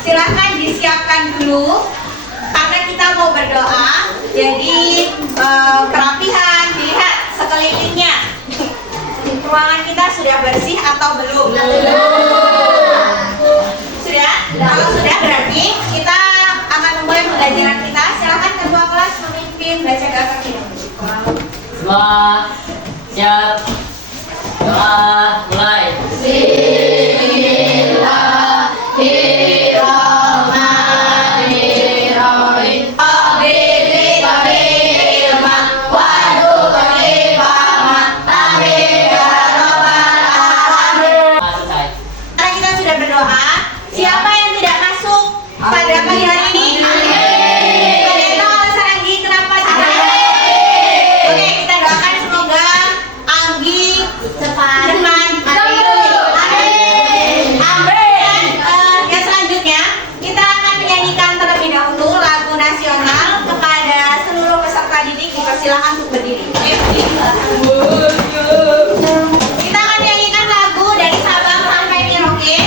silahkan disiapkan dulu karena kita mau berdoa. Jadi kerapihan, dilihat sekelilingnya. Ruangan kita sudah bersih atau belum? Sudah? Kalau sudah berarti kita akan memulai pembelajaran kita. Silahkan ketua kelas memimpin baca doa terlebih dahulu. Semua siap. Doa mulai. Karena kita sudah berdoa, siapa yang tidak masuk pada pagi hari ini? Ada yang tahu alasan Anggi kenapa tidak? Oke, kita doakan semoga Anggi cepat. Amin. Dan yang selanjutnya kita akan menyanyikan terlebih dahulu lagu nasional kepada seluruh peserta didik. Dipersilakan untuk berdiri. Kita akan menyanyikan lagu dari Sabang sampai Merauke.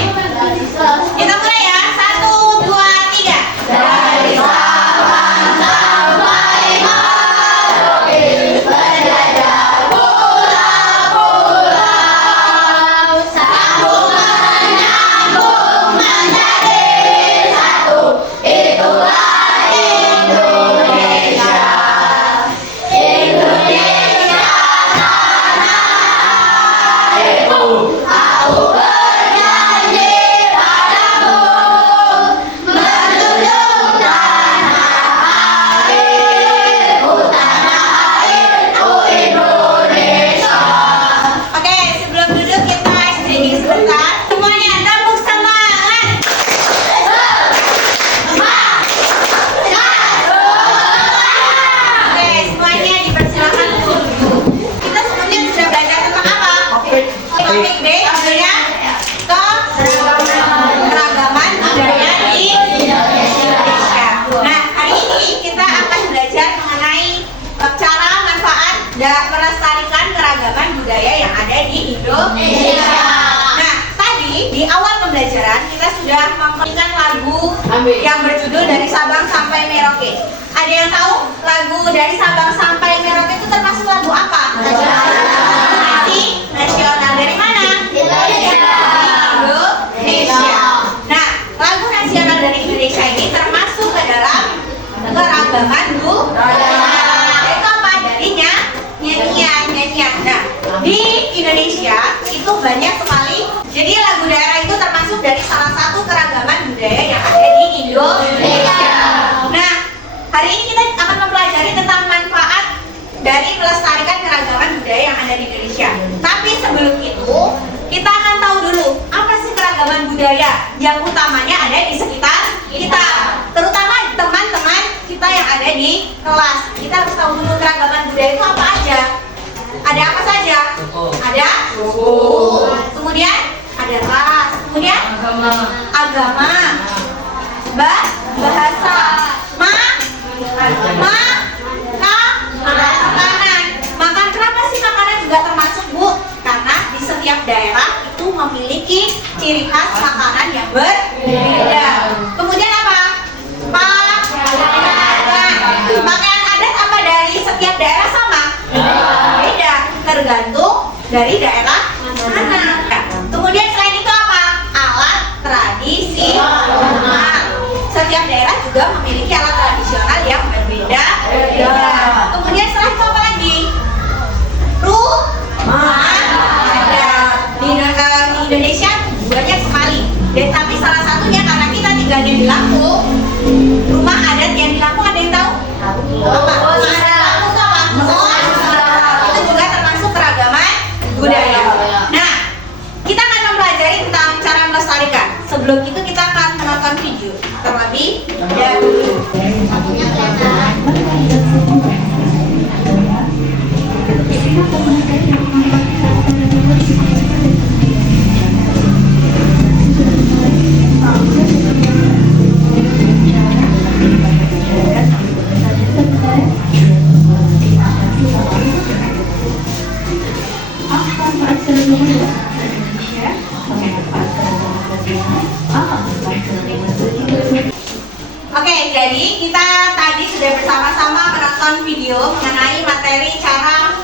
Kita mulai ya, 1, 2, 3. Dari Sabang sampai Merauke, penjajah pulau-pulau, sambung menyambung menjadi satu. Itulah Indonesia. Indonesia tanah airku. Aku berjanji padamu menjunjung tanah airku Indonesia. Oke, sebelum duduk kita sedikit sebentar. Semuanya tepuk semangat. Oke, semuanya dipersilakan untuk duduk. Kita sebelumnya sudah belajar tentang apa? Topik B, judulnya keragaman budaya di Indonesia. Nah, hari ini kita akan belajar mengenai cara manfaat dan melestarikan keragaman budaya yang ada di Indonesia. Nah, tadi di awal pembelajaran kita sudah memainkan lagu yang berjudul Dari Sabang Sampai Merauke. Ada yang tahu lagu Dari Sabang Sampai Merauke itu termasuk lagu apa? Nasional. Dari mana? Indonesia. Nah, lagu nasional dari Indonesia ini termasuk ke dalam keragaman budaya. Itu apa? Dari nyanyian. Nah, di Indonesia itu banyak sekali. Jadi lagu daerah itu termasuk dari salah satu keragaman budaya yang ada di Indonesia. Nah, hari ini kita akan mempelajari tentang manfaat dari melestarikan keragaman budaya yang ada di Indonesia. Tapi sebelum itu, kita akan tahu dulu apa sih keragaman budaya yang utamanya ada di sekitar kita, terutama teman-teman kita yang ada di kelas. Kita harus tahu dulu keragaman budaya itu apa aja. Ada apa saja? Ada suku, kemudian ada ras, kemudian agama, bahasa, makanan. Kenapa sih makanan juga termasuk, Bu? Karena di setiap daerah itu memiliki ciri khas makanan yang berbeda. Kemudian apa? Pakaian adat apa dari setiap daerah sama? Beda, tergantung dari daerah mana. Kemudian selain itu apa? Alat tradisional. Setiap daerah juga memiliki alat tradisional yang berbeda. Kemudian setelah itu apa lagi? Rumah adat. Di Indonesia banyak sekali. Dan tapi salah satunya karena kita tinggalnya di Lampung, rumah adat yang di Lampung ada yang tahu? Apa? Itu juga termasuk keragaman budaya. Nah, kita akan mempelajari tentang cara melestarikan. Sebelum itu kita akan menonton video terlebih dahulu. Indonesia, mengenai pasar dan apa pasar Jadi kita tadi sudah bersama-sama menonton video mengenai materi cara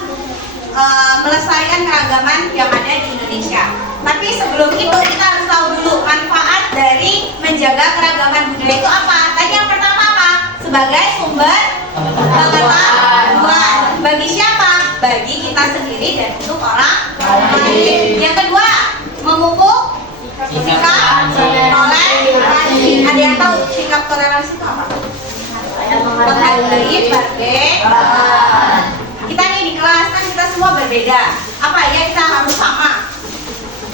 melestarikan keragaman yang ada di Indonesia. Tapi sebelum itu kita harus tahu dulu manfaat dari menjaga keragaman budaya itu apa. Tadi yang pertama apa? Sebagai sumber pengetahuan. Bagi siapa? Bagi kita sendiri dan untuk orang lain. Yang kedua, memupuk sikap toleransi. Ada yang tahu sikap toleransi itu apa? Menghargai perbedaan. Kita nih di kelas kan kita semua berbeda. Apa ya kita harus sama?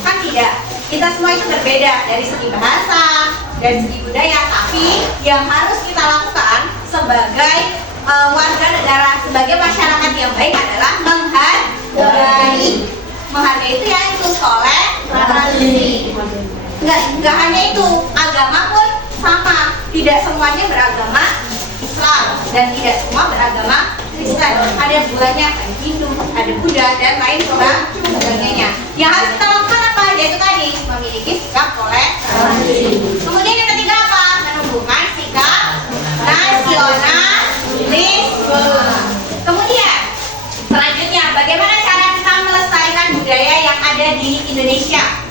Kan tidak. Kita semua itu berbeda dari segi bahasa, dari segi budaya. Tapi yang harus kita lakukan sebagai warga negara, sebagai masyarakat yang baik adalah menghargai. Menghargai itu ya itu toleransi. Enggak hanya itu, agama pun sama. Tidak semuanya beragama Islam dan tidak semua beragama Kristen. Ada banyak, ada Hindu, ada Buddha dan lain sebagainya. Yang harus kita lakukan apa? Yaitu tadi memiliki sikap toleransi. Kemudian yang ketiga apa? Menumbuhkan sikap nasionalisme. Kemudian selanjutnya bagaimana cara kita melestarikan budaya yang ada di Indonesia?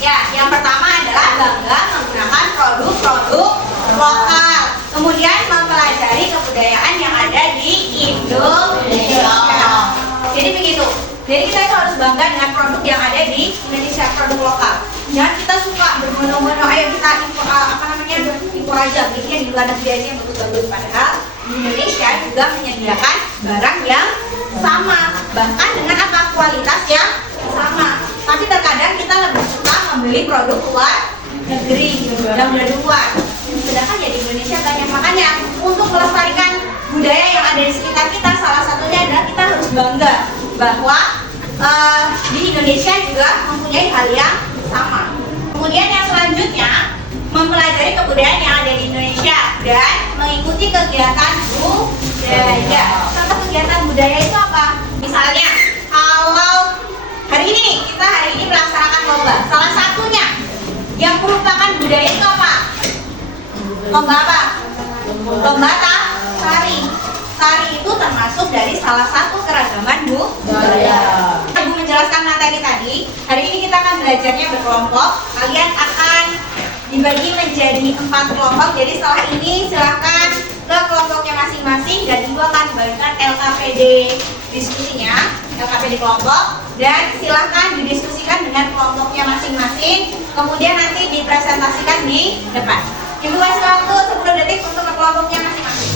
Ya, yang pertama adalah bangga menggunakan produk-produk lokal. Kemudian mempelajari kebudayaan yang ada di Indonesia. Jadi begitu. Jadi kita itu harus bangga dengan produk yang ada di Indonesia, produk lokal. Jangan kita suka bermono-mono, ayo kita impor aja, bikin di luar negeri aja yang bagus-bagus. Padahal di Indonesia juga menyediakan barang yang sama, bahkan dengan apa kualitas yang sama. Tapi terkadang kita lebih suka membeli produk luar negeri yang udah duluan. Sedangkan ya di Indonesia banyak. Makanya untuk melestarikan budaya yang ada di sekitar kita, salah satunya adalah kita harus bangga bahwa di Indonesia juga mempunyai hal yang sama. Kemudian yang selanjutnya mempelajari kebudayaan yang ada di Indonesia dan mengikuti kegiatan budaya. Contoh kegiatan budaya itu apa? Misalnya kalau hari ini melaksanakan lomba. Salah satunya yang merupakan budaya itu apa? Lomba apa? Lomba tari. Tari itu termasuk dari salah satu keragaman budaya. Ibu menjelaskan materi tadi. Hari ini kita akan belajarnya berkelompok. Kalian akan dibagi menjadi 4 kelompok. Jadi setelah ini silahkan ke kelompoknya masing-masing dan Ibu akan bagikan LKPD diskusinya, LKPD kelompok, dan silahkan didiskusikan dengan kelompoknya masing-masing. Kemudian nanti dipresentasikan di depan. Ibu kasih waktu 10 detik untuk ke kelompoknya masing-masing.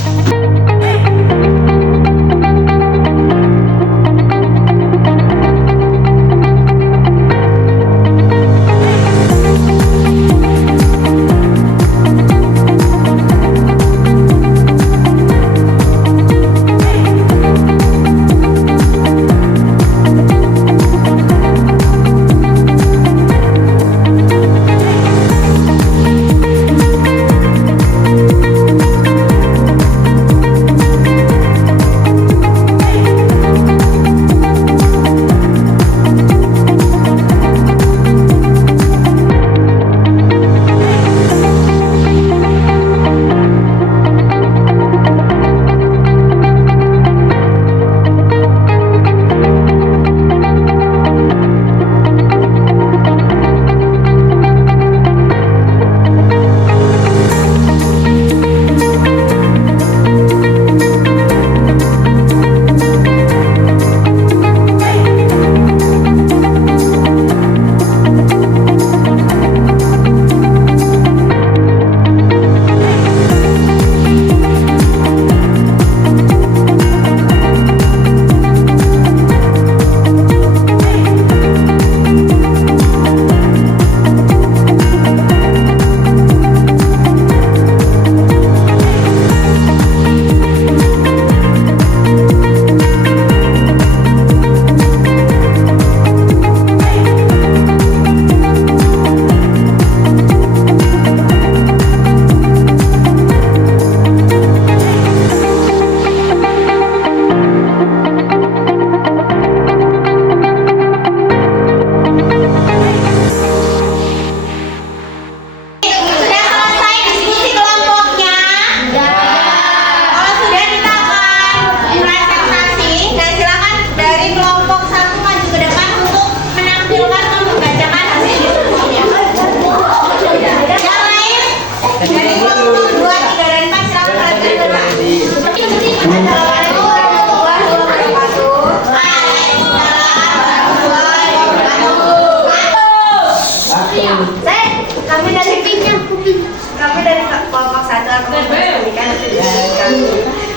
Kami dari kelompok 1 Komunitas Pendidikan Pendidikan.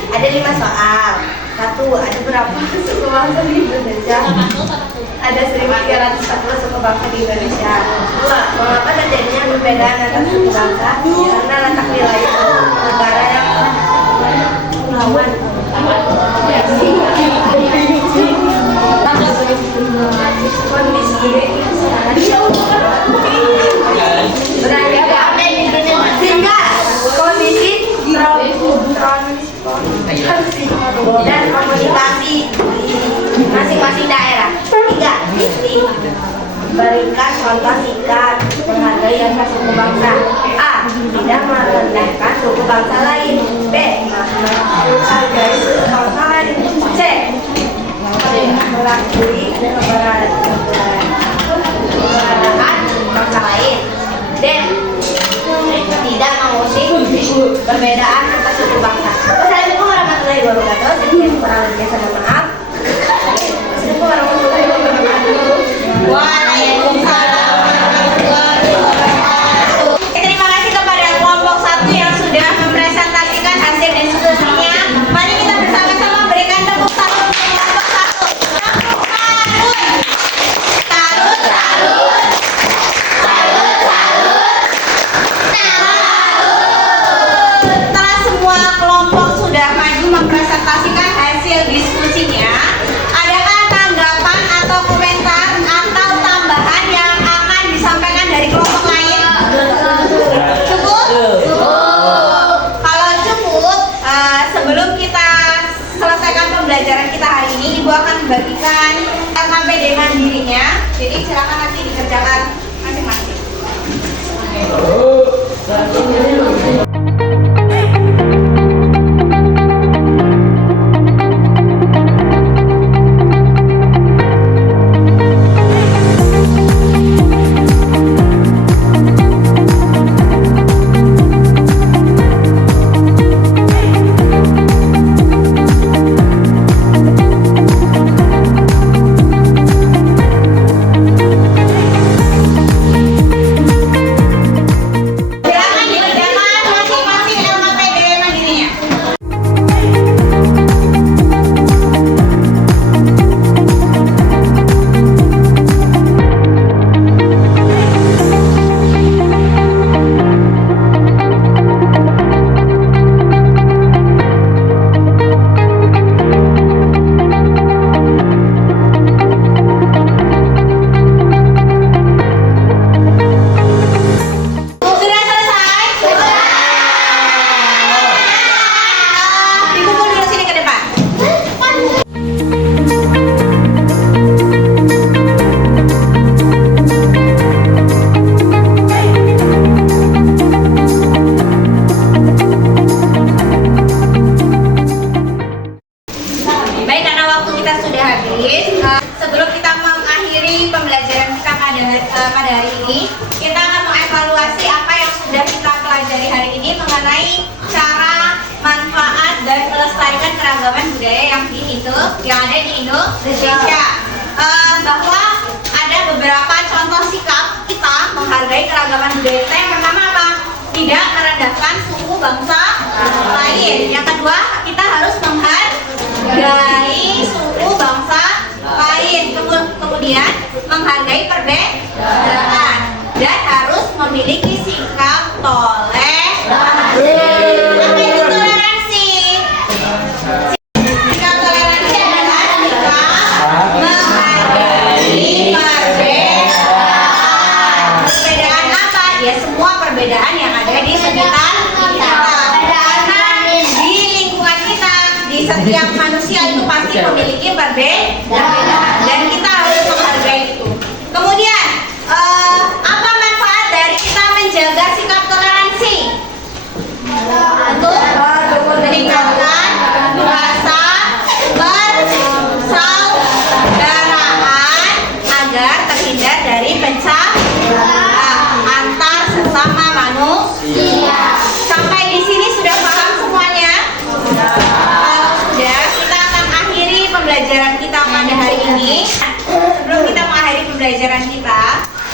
Ada 5 soal. 1. Ada berapa suku bangsa di Indonesia? Ada 1.340 suku bangsa di Indonesia. 2. Mengapa terjadinya perbedaan antar suku bangsa? Karena letak wilayah negara yang kepulauan. Kondisi sehingga kondisi dan komunikasi di masing-masing daerah. 3. Berikan contoh singkat menghargai antar suku bangsa. A. Tidak merendahkan suku bangsa lain. B. Menghargai suku bangsa lain. C. Mengakui keberadaan bangsa lain. D. Tidak mengusik perbedaan antar suku bangsa. Wassalamualaikum warahmatullahi wabarakatuh. Sekian kurang lebihnya, saya mohon maaf. Wassalamualaikum warahmatullahi wabarakatuh. Waalaikumsalam warahmatullahi wabarakatuh. Terima kasih kepada kelompok 1 yang sudah mempresentasikan hasil diskusinya. Mari kita bersama-sama berikan tepuk tangan untuk kelompok 1. Salut, salut. Setelah semua kelompok sudah maju mempresentasikan hasil diskusinya, adakah tanggapan atau komentar atau tambahan yang akan disampaikan dari kelompok lain? Cukup? Kalau cukup, sebelum kita selesaikan pembelajaran kita hari ini, Ibu akan membagikan LKPD mandirinya. Jadi silakan nanti dikerjakan masing-masing. Silakan dikerjakan masing-masing LKPD mandirinya. Sudah selesai? Sudah. Dikumpul dulu sini ke depan. Baik, karena waktu kita sudah habis, sebelum kita mengakhiri pembelajaran kita pada hari ini, kita akan mengevaluasi apa yang sudah kita pelajari hari ini mengenai cara, manfaat, dan melestarikan keragaman budaya yang ada di Indonesia. Bahwa ada beberapa contoh sikap kita menghargai keragaman budaya kita. Yang pertama apa? Tidak merendahkan suku bangsa lain. Yang kedua, kita harus menghargai suku bangsa lain. Kemudian menghargai perbedaan dan harus memiliki sikap toleransi. Apa itu toleransi? Sikap toleransi adalah sikap menghargai perbedaan. Perbedaan apa? Ya semua perbedaan yang ada di sekitar kita. Karena di lingkungan kita, di setiap manusia itu pasti memiliki perbedaan dan kita harus menghargai itu. Kemudian apa manfaat dari kita menjaga sikap toleransi? Untuk meningkatkan rasa persaudaraan agar terhindar dari pencapaian antar sesama manusia. Sampai di sini sudah paham semuanya? Kalau sudah, kita akan akhiri pembelajaran kita pada hari ini. Sebelum kita mengakhiri pembelajaran kita,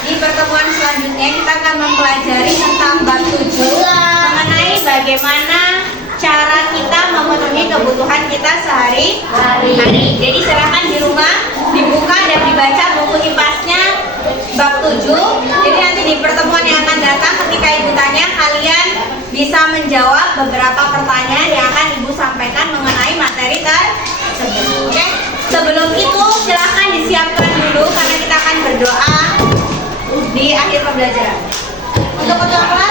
di pertemuan selanjutnya selanjutnya kita akan mempelajari tentang bab 7 mengenai bagaimana cara kita memenuhi kebutuhan kita sehari-hari. Jadi silakan di rumah dibuka dan dibaca buku IPAS-nya bab 7. Jadi nanti di pertemuan yang akan datang ketika Ibu tanya, kalian bisa menjawab beberapa pertanyaan yang akan Ibu sampaikan mengenai materi tersebut. Oke? Sebelum itu silakan disiapkan dulu karena kita akan berdoa di akhir pembelajaran. Untuk ketua kelas